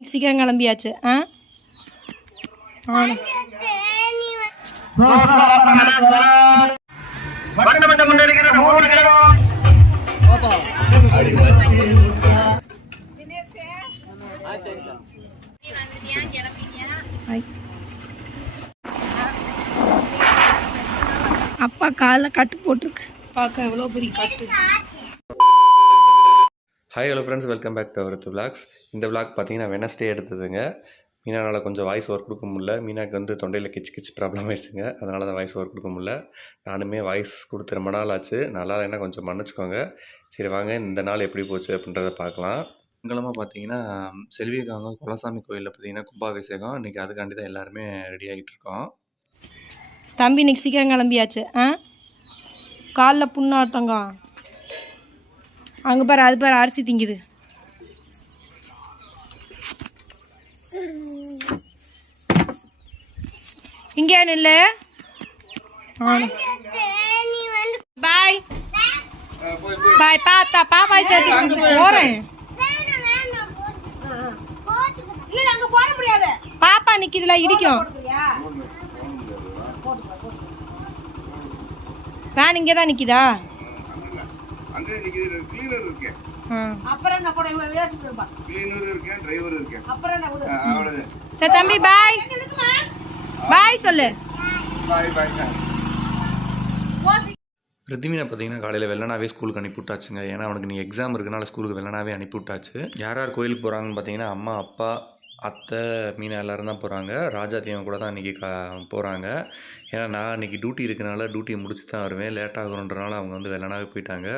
சீக்கிரம் கிளம்பியாச்சு ஆ? ஆ அப்பா காலில் கட்டு போட்டிருக்கு. பார்க்க எவ்வளோ பெரிய கட்டு? Hi hello friends welcome back to our vlogs இந்த விளாக் பார்த்தீங்கன்னா வெனஸ்டே எடுத்ததுங்க. மீனானால் கொஞ்சம் வாய்ஸ் ஒர்க் கொடுக்க முடில மீனாக்கு வந்து தொண்டையில் கிச்சு கிச்சு ப்ராப்ளம் ஆயிடுச்சுங்க. அதனால தான் வாய்ஸ் ஒர்க் கொடுக்க முடில நானுமே வாய்ஸ் கொடுத்து ரொம்ப நாள் ஆச்சு. நல்லா இல்லைன்னா கொஞ்சம் மன்னிச்சுக்கோங்க. சரி வாங்க இந்த நாள் எப்படி போச்சு அப்படின்றத பார்க்கலாம். மங்களமாக பார்த்தீங்கன்னா செல்வியக்காங்க குலசாமி கோயிலில் பார்த்தீங்கன்னா கும்பாபிஷேகம். இன்றைக்கி அதுக்காண்டி தான் எல்லாருமே ரெடி ஆகிட்டு இருக்கோம். தம்பி இன்னைக்கு சீக்கிரம் கிளம்பியாச்சு ஆ? காலில் புண்ணாட்டங்க அங்கே பாரு அது பாரு அரிசி திங்குது. இங்கே நில்லு? பாய் பாய் பாத்தா பாப்பாய் சேர்த்து போறேன். பாப்பா நிக்குதுல இடிக்கும். வேன் இங்கே தான் நிக்குதா? அங்கே நிற்கிது கிளீனர் இருக்கேன். ஆ. கிளீனர் இருக்கேன் டிரைவர் இருக்கேன். ஆ, அவ்வளவுதான். சரி தம்பி பாய் பாய் சொல்லு. பாய் பாய் ரித்திமீனை பார்த்தீங்கன்னா காலையில் வெள்ளனாவே ஸ்கூலுக்கு அனுப்பி விட்டாச்சுங்க ஏன்னா அவனுக்கு நீ எக்ஸாம் இருக்கனால ஸ்கூலுக்கு வெள்ளனாவே அனுப்பி விட்டாச்சு யார் யார் கோயிலுக்கு போகிறாங்கன்னு பார்த்தீங்கன்னா அம்மா அப்பா அத்தை மீனா எல்லாரும் தான் போகிறாங்க ராஜாத்தியம் கூட தான் இன்றைக்கி கா போகிறாங்க ஏன்னா நான் இன்றைக்கி டியூட்டி இருக்கனால டியூட்டியை முடிச்சு தான் வருவேன். லேட் அவங்க வந்து வெள்ளனாவே போயிட்டாங்க.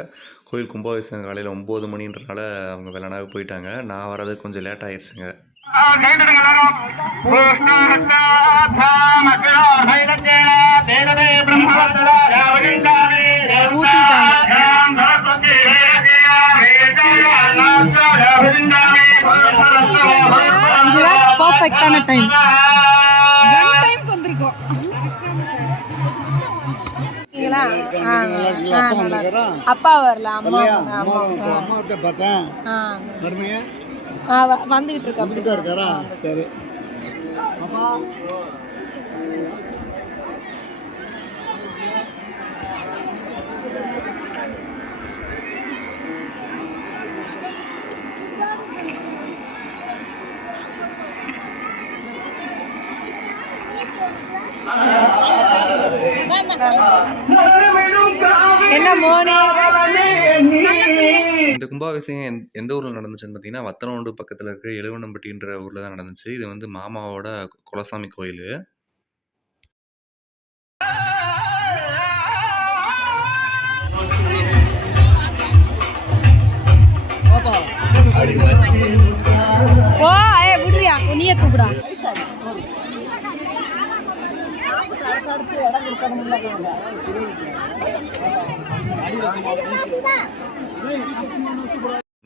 கோயில் கும்பாபிஷேகம் காலையில் ஒம்பது மணின்றனால அவங்க வெள்ளனாவே போயிட்டாங்க. நான் வரது கொஞ்சம் லேட் ஆயிடுச்சுங்க இதுதான் பர்ஃபெக்டான டைம் நல்லா இருக்கு. அப்பா வரல அம்மா வந்து, அம்மா ஆ. அம்மாவத்தை பார்த்தேன் வந்துகிட்டு இருக்கு சரி. என்ன மோனி? இந்த கும்பாபிஷேகம் எந்த- ஊரில் நடந்துச்சுன்னு பார்த்தீங்கன்னா வத்தனோண்டு பக்கத்தில் இருக்க எழுவனம்பட்டின்ற ஊரில் தான் நடந்துச்சு. இது வந்து மாமாவோட குலசாமி கோயில். ஓ ஏ விடுறியா? நீயே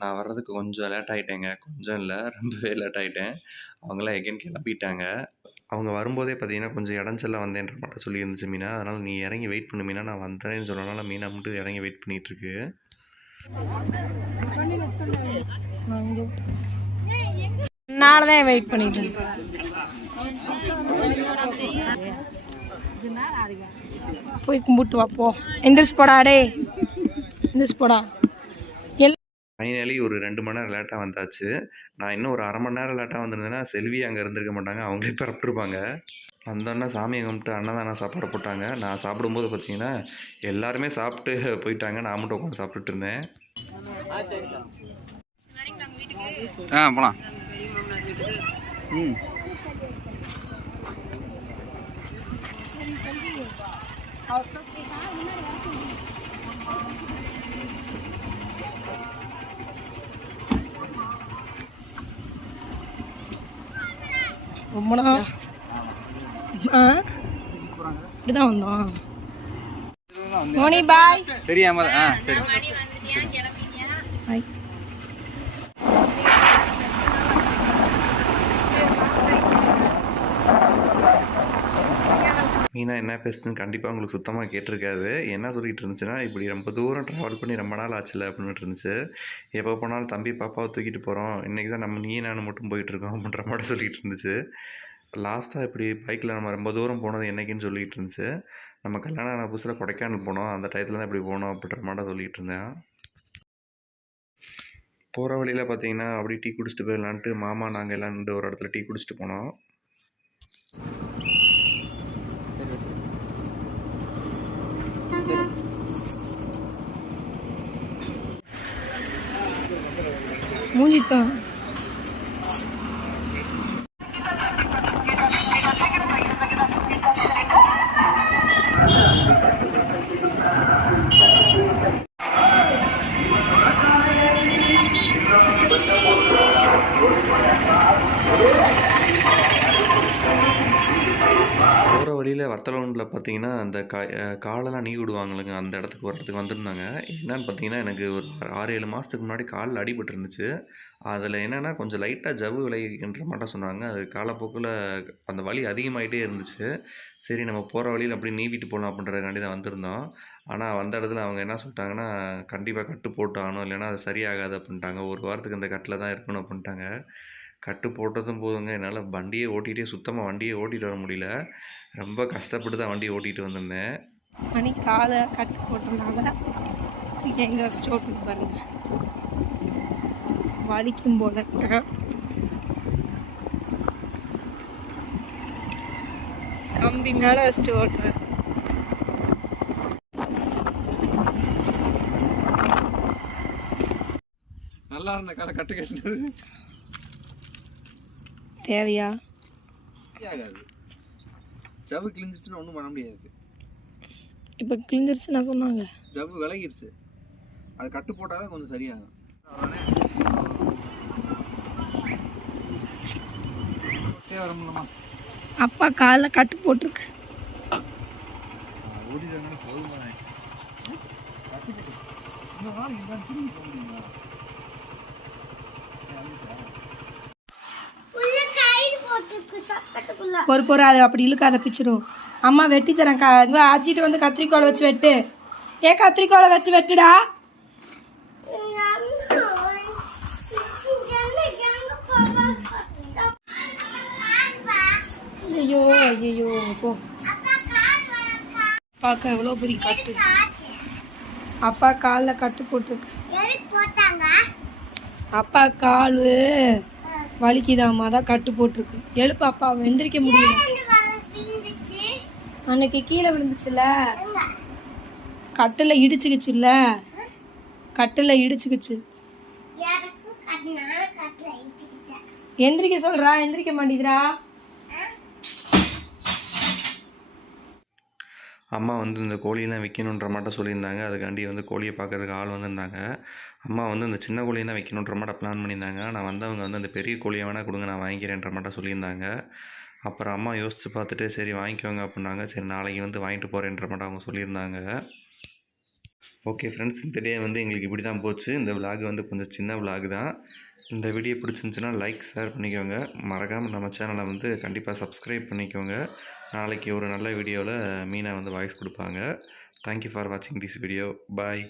நான் வர்றதுக்கு கொஞ்சம் லேட் ஆகிட்டேங்க கொஞ்சம் இல்லை ரொம்பவே லேட் ஆகிட்டேன் அவங்களாம் எகைன் கிளப்பிட்டாங்க அவங்க வரும்போதே பார்த்தீங்கன்னா கொஞ்சம் இடஞ்சல்ல வந்தேன்ற மட்டும் சொல்லியிருந்துச்சு மீனா. அதனால் நீ இறங்கி வெயிட் பண்ணு மீனா. நான் வந்தேன்னு சொன்னனால மீனா மட்டும் இறங்கி வெயிட் பண்ணிகிட்ருக்கு இருக்கு. தான் வெயிட் பண்ணிட்டு இருக்கேன். போய் கும்பிட்டு வா போ. எந்திரிச்சு போடா டே எந்திரிச்சு போடா. எல் ஃபைனலி ஒரு ரெண்டு மணி நேரம் லேட்டாக வந்தாச்சு. நான் இன்னும் ஒரு அரை மணி நேரம் லேட்டாக வந்திருந்தேன்னா செல்வி அங்கே இருந்திருக்க மாட்டாங்க அவங்களே பரப்பிருப்பாங்க. வந்தோடனே சாமியை கும்பிட்டு அன்னதானம் சாப்பாடு போட்டாங்க. நான் சாப்பிடும்போது பார்த்தீங்கன்னா எல்லாருமே சாப்பிட்டு போயிட்டாங்க. நான் மட்டும் உட்காந்து சாப்பிட்டுட்டு இருந்தேன். ஆ போலாம். ம். ரொம்ப நாள் இப்படிதான் வந்தோம். மோனி பாய் தெரியாம ஆ சரி. மீனா என்ன பேசுச்சுன்னு கண்டிப்பாக உங்களுக்கு சுத்தமாக கேட்டிருக்காது. என்ன சொல்லிகிட்டு இருந்துச்சுன்னா இப்படி ரொம்ப தூரம் ட்ராவல் பண்ணி ரொம்ப நாள் ஆச்சுல அப்படின்ட்டு இருந்துச்சு. எப்போ போனாலும் தம்பி பாப்பாவை தூக்கிட்டு போகிறோம் இன்றைக்கி தான் நம்ம நீ நான் மட்டும் போயிட்டுருக்கோம் அப்படின்ற மாதிரி சொல்லிகிட்டு இருந்துச்சு. லாஸ்ட்டாக இப்படி பைக்கில் நம்ம ரொம்ப தூரம் போனது என்னைக்குன்னு சொல்லிகிட்டு இருந்துச்சு. நம்ம கல்யாணம் ஆன புதுசில் கொடைக்கானல் போனோம். அந்த டயத்தில் தான் இப்படி போனோம் அப்படின்ற மாதிரி சொல்லிகிட்டு இருந்தேன். போகிற வழியில் பார்த்தீங்கன்னா அப்படியே டீ குடிச்சிட்டு போயிடலான்ட்டு மாமா நாங்கள் எல்லாம் நின்று ஒரு இடத்துல டீ குடிச்சிட்டு போனோம். மூஞ்சித்தான் போகிற வழியில் வத்தலகுண்டில் பார்த்தீங்கன்னா அந்த கா காலெல்லாம் நீவி விடுவாங்களுங்க. அந்த இடத்துக்கு வர்றதுக்கு வந்திருந்தாங்க. என்னென்னு பார்த்தீங்கன்னா எனக்கு ஒரு ஆறு ஏழு மாதத்துக்கு முன்னாடி காலில் அடிபட்டு இருந்துச்சு அதில் என்னென்னா கொஞ்சம் லைட்டாக ஜவ்வு விளைகின்ற மாட்டோம் சொன்னாங்க. அது காலப்போக்கில் அந்த வலி அதிகமாகிட்டே இருந்துச்சு. சரி நம்ம போகிற வழியில் அப்படியே நீவிட்டு போகலாம் அப்படின்றதுக்காண்டி தான் வந்திருந்தோம். ஆனால் வந்த இடத்துல அவங்க என்ன சொல்லிட்டாங்கன்னா கண்டிப்பாக கட்டு போட்டு ஆகணும். இல்லைன்னா அது சரியாகாது அப்படின்ட்டாங்க. ஒரு வாரத்துக்கு இந்த கட்டில் தான் இருக்கணும் அப்படின்ட்டாங்க. கட்டு போட்டதும் போதுங்க. என்னால் வண்டியே ஓட்டிகிட்டே சுத்தமாக வண்டியே ஓட்டிகிட்டு வர முடியல. ரொம்ப கஷ்டப்பட்டு தான் வண்டி ஓட்டிகிட்டு வந்திருந்தேன். மணி காலை கட்டு போட்டிருந்தாங்க. எங்கே வச்சுட்டு ஓட்டுக்கு பாருங்க. வலிக்கும் போல. கம்பி மேலே வச்சுட்டு ஓட்டுறேன். நல்லா இருந்த காலை கட்டு கட்டினது. தேவையா? ஆகாது ஜவ்வு கிழிஞ்சிருச்சுன்னு ஒன்றும் பண்ண முடியாது. இப்போ கிழிஞ்சிருச்சு நான் சொன்னாங்க. ஜவ்வு விலகிருச்சு. அது கட்டு போட்டால் தான் கொஞ்சம் சரியாகும். வர முடியலமா அப்பா காலில் கட்டு போட்டிருக்கு. ஓடிதாங்க போதுமா இந்த நாள் இதுதான் திரும்பி போக முடியுமா? பொறு பொறு அதை அப்படி இழுக்காத பிச்சிடும் அம்மா வெட்டி தரேன் கா இங்கே ஆச்சிட்டு வந்து கத்திரிக்கோலை வச்சு வெட்டு. ஏ கத்திரிக்கோலை வச்சு வெட்டுடா. ஐயோ ஐயோ போ. அப்பாவுக்கு எவ்வளோ பெரிய கட்டு. அப்பா காலில் கட்டு போட்டிருக்கு. அப்பா கால். வலிக்குதாம்மா தான் கட்டு போட்டிருக்கு. எழுப்பு அப்பா எந்திரிக்க முடியல. அன்னைக்கு கீழே விழுந்துச்சுல கட்டில் இடிச்சுக்கிச்சுல்ல? கட்டில் இடிச்சுக்கிச்சு. எந்திரிக்க சொல்றா எந்திரிக்க மாட்டேங்கிறா. அம்மா வந்து இந்த கோழியெல்லாம் விற்கணுன்ற மாட்ட சொல்லியிருந்தாங்க. அதுக்காண்டி வந்து கோழியை பார்க்கறதுக்கு ஆள் வந்திருந்தாங்க. அம்மா வந்து இந்த சின்ன கோழியை தான் வைக்கணுன்ற பிளான் பண்ணியிருந்தாங்க. நான் வந்தவங்க வந்து அந்த பெரிய கோழியை வேணால் கொடுங்க நான் வாங்கிக்கிறேன்ற மாட்ட சொல்லியிருந்தாங்க. அப்புறம் அம்மா யோசித்து பார்த்துட்டு சரி வாங்கிக்கோங்க அப்படின்னாங்க. சரி நாளைக்கு வந்து வாங்கிட்டு போகிறேன்ற மாட்ட அவங்க சொல்லியிருந்தாங்க. ஓகே ஃப்ரெண்ட்ஸ் இந்த டே வந்து எங்களுக்கு இப்படி தான் போச்சு. இந்த விலாக் வந்து கொஞ்சம் சின்ன விலாக் தான். இந்த வீடியோ பிடிச்சிருந்துச்சுன்னா லைக் ஷேர் பண்ணிக்கோங்க. மறக்காமல் நம்ம சேனலை வந்து கண்டிப்பாக சப்ஸ்கிரைப் பண்ணிக்கோங்க. நாளைக்கு ஒரு நல்ல வீடியோவில் மீனா வந்து வாய்ஸ் கொடுப்பாங்க. தேங்க்யூ ஃபார் வாட்சிங் திஸ் வீடியோ பாய்